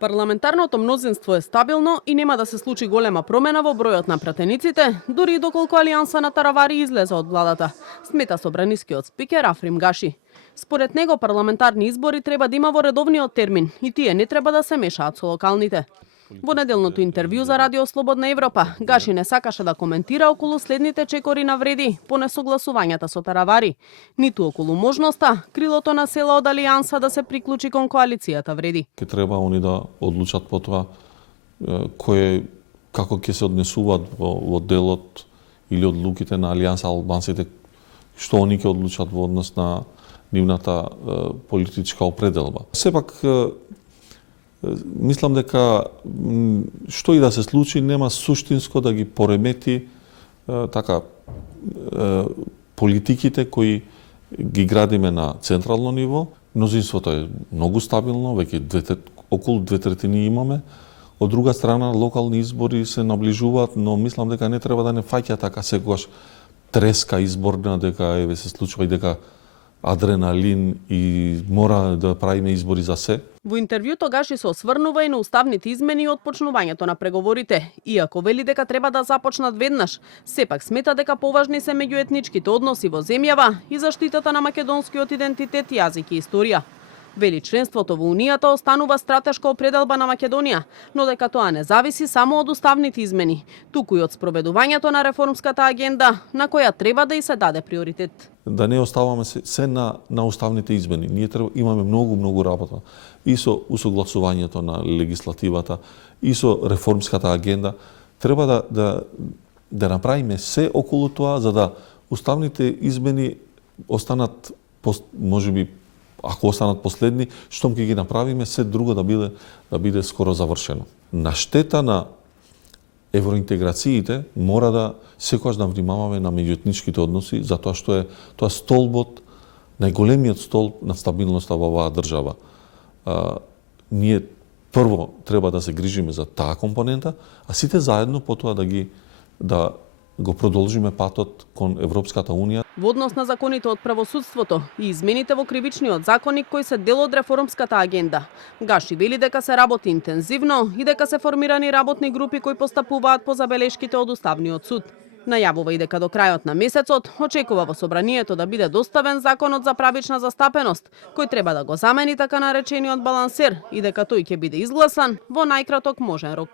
Парламентарното мнозинство е стабилно и нема да се случи голема промена во бројот на пратениците, дури и доколку Алијанса на Таравари излезе од владата, смета собранискиот спикер Африм Гаши. Според него парламентарни избори треба да има во редовниот термин и тие не треба да се мешаат со локалните. Во неделното интервју за Радио Слободна Европа, Гаши не сакаше да коментира околу следните чекори на вреди по несогласувањата со Таравари, ниту околу можноста крилото на села од Алијанса да се приклучи кон коалицијата вреди. Ке треба они да одлучат по тоа како ќе се однесуваат во делот или одлуките на Алијанса албанците, што они ќе одлучат во однос на нивната политичка определба. Сепак мислам дека што и да се случи нема суштинско да ги поремети политиките кои ги градиме на централно ниво. Мнозинството е многу стабилно, веќе околу 2/3 имаме. Од друга страна локални избори се наближуваат, но мислам дека не треба да не фаќа така секогаш треска изборна, дека еве се случува и дека адреналин и мора да правиме избори за се. Во интервјуто Гаши се осврнува и на уставните измени и отпочнувањето на преговорите. Иако вели дека треба да започнат веднаш, сепак смета дека поважни се меѓуетничките односи во земјава и заштитата на македонскиот идентитет, јазик и историја. Вели членството во Унијата останува стратешка определба на Македонија, но дека тоа не зависи само од уставните измени, туку и од спроведувањето на реформската агенда, на која треба да и се даде приоритет. Да не оставаме се на уставните измени. Ние имаме многу работа и со усогласувањето на легислативата, и со реформската агенда. Треба да направиме се околу тоа, за да уставните измени останат, можеби, ако останат последни, штом ќе ги направиме, се друго да биде скоро завршено. На штета на евроинтеграциите мора да секогаш да внимаваме на меѓуетничките односи, затоа што е тоа столбот, најголемиот столб на стабилноста во оваа држава. Ние прво треба да се грижиме за таа компонента, а сите заедно потоа да го продолжиме патот кон Европската Унија. Во однос на законите од правосудството и измените во кривичниот законник кои се дел од реформската агенда, Гаши вели дека се работи интензивно и дека се формирани работни групи кои постапуваат по забелешките од Уставниот суд. Најавува и дека до крајот на месецот очекува во собранието да биде доставен законот за правична застапеност, кој треба да го замени така наречениот балансер и дека тој ќе биде изгласан во најкраток можен рок.